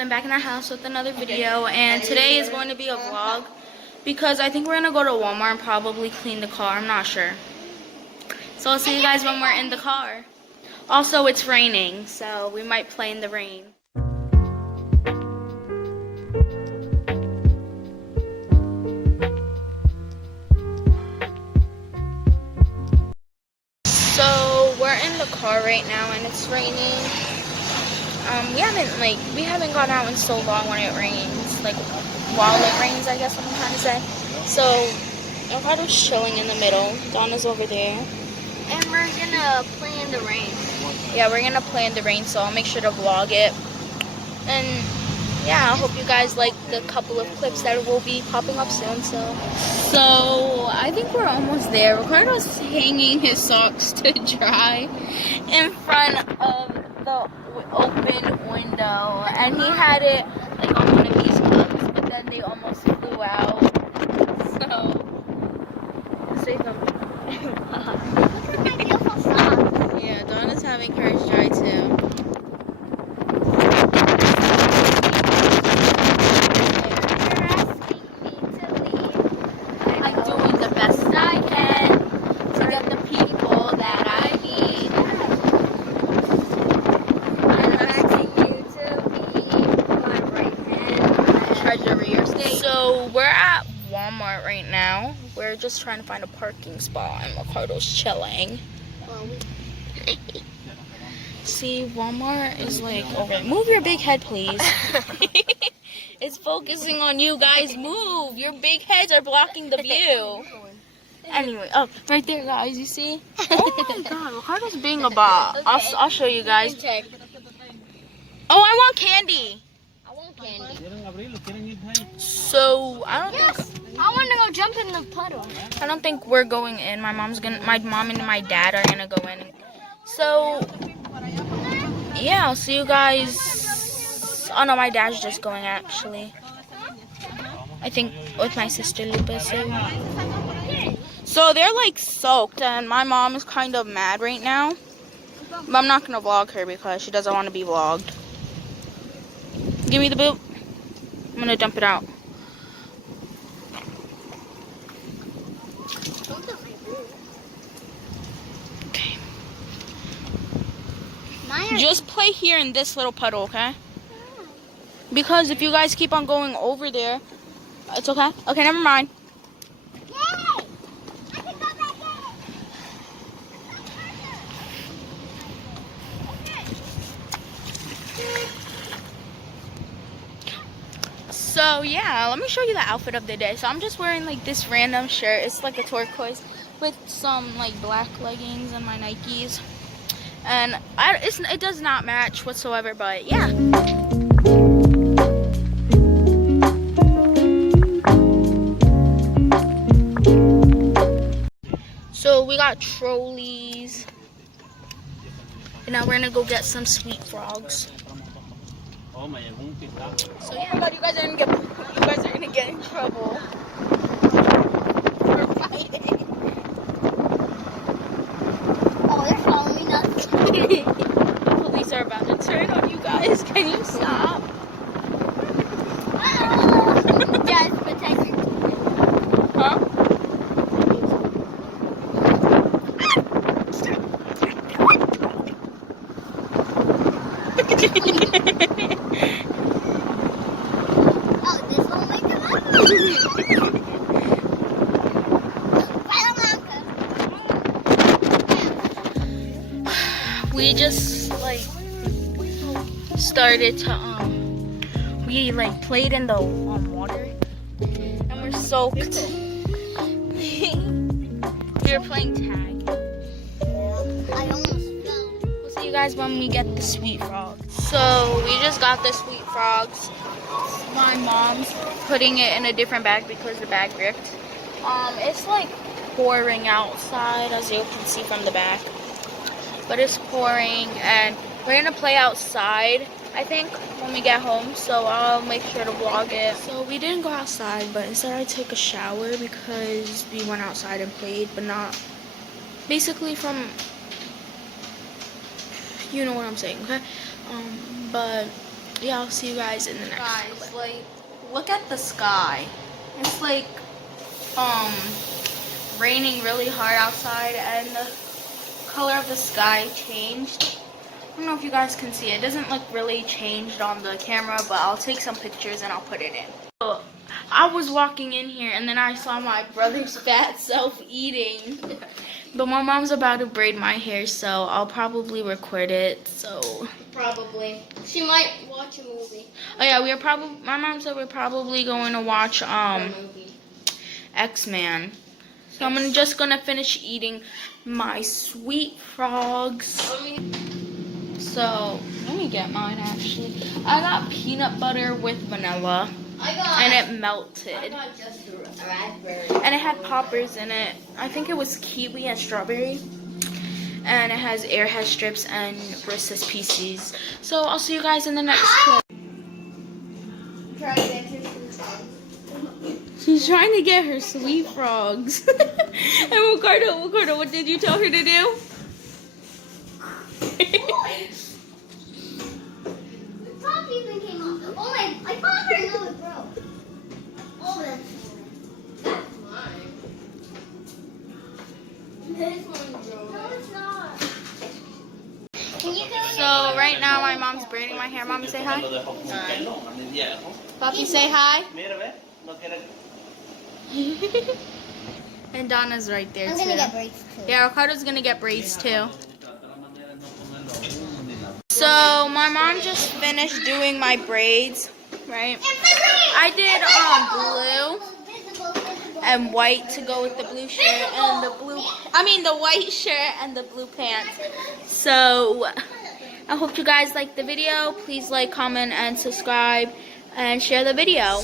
Jasmine back in the house with another video, and today is going to be a vlog because I think we're gonna go to Walmart and probably clean the car. I'm not sure. So I'll see you guys when we're in the car. Also, it's raining, so we might play in the rain. So we're in the car right now and it's raining. We haven't gone out in so long when it rains, like while it rains, I guess what I'm trying to say. So Avocado's chilling in the middle. Donna's over there. And we're gonna play in the rain. Yeah, we're gonna play in the rain, so I'll make sure to vlog it. And yeah, I hope you guys like the couple of clips that will be popping up soon. So I think we're almost there. Ricardo's hanging his socks to dry in front of the open window, and he had it like on one of these cups, but then they almost flew out. So say something. Look at my beautiful socks. Yeah, Donna's having hers dry too. So we're at Walmart right now. We're just trying to find a parking spot, and Ricardo's chilling. See, Walmart is like over. Move your big head, please. It's focusing on you guys. Move. Your big heads are blocking the view. Anyway, oh, right there, guys. You see? Oh my God, Ricardo's being a bot. Okay. I'll show you guys. Oh, I want candy. Candy. So I don't think I want to go jump in the puddle. I don't think we're going in. My mom and my dad are gonna go in. So yeah, I'll see you guys. Oh no, my dad's just going actually. I think with my sister Lupa. So they're like soaked, and my mom is kind of mad right now. But I'm not gonna vlog her because she doesn't want to be vlogged. Give me the boot. I'm gonna dump it out. Okay. Just play here in this little puddle, okay? Because if you guys keep on going over there, it's okay. Okay, never mind. So yeah, let me show you the outfit of the day. So I'm just wearing like this random shirt. It's like a turquoise with some like black leggings and my Nikes. And it does not match whatsoever, but yeah. So we got trolleys. And now we're gonna go get some sweet frogs. So yeah, but you guys are gonna get in trouble for fighting. Oh, they're following us. Police are about to turn on you guys. Can you stop? Yes, protect your teeth. Huh? We just like started to we like played in the water and we're soaked. We were playing tag. I almost fell. We'll see you guys when we get the sweet frogs. So we just got the sweet frogs. My mom's putting it in a different bag because the bag ripped. It's like pouring outside, as you can see from the back. But it's pouring, and we're gonna play outside, I think, when we get home. So I'll make sure to vlog it. So we didn't go outside, but instead I took a shower because we went outside and played, but not basically from, you know what I'm saying, okay? But yeah, I'll see you guys in the next clip. Like, look at the sky. It's like raining really hard outside, and the color of the sky changed. I don't know if you guys can see. It doesn't look really changed on the camera, but I'll take some pictures and I'll put it in. So, I was walking in here and then I saw my brother's fat self eating. But my mom's about to braid my hair, so I'll probably record it. So Probably. She might watch a movie. oh yeah, my mom said we're probably going to watch X-Men. So I'm just gonna finish eating my sweet frogs. So let me get mine actually. I got peanut butter with vanilla. And it melted. I got just raspberry. And it had poppers in it. I think it was kiwi and strawberry. And it has airhead strips and Reese's Pieces. So I'll see you guys in the next clip. Try to get your sweet frogs. She's trying to get her sweet frogs. And Ricardo, what did you tell her to do? The top even came off. Oh my father know it broke. Oh, that's mine. This one broke. No, it's not. Can you go? So right now my mom's braiding my hair. Mommy, say hi. Papi, say hi. And Donna's right there I'm too. gonna get braids too. Yeah, Ricardo's gonna get braids too. So my mom just finished doing my braids, right? I did blue and white to go with the blue shirt and the white shirt and the blue pants. So I hope you guys liked the video. Please like, comment, and subscribe, and share the video.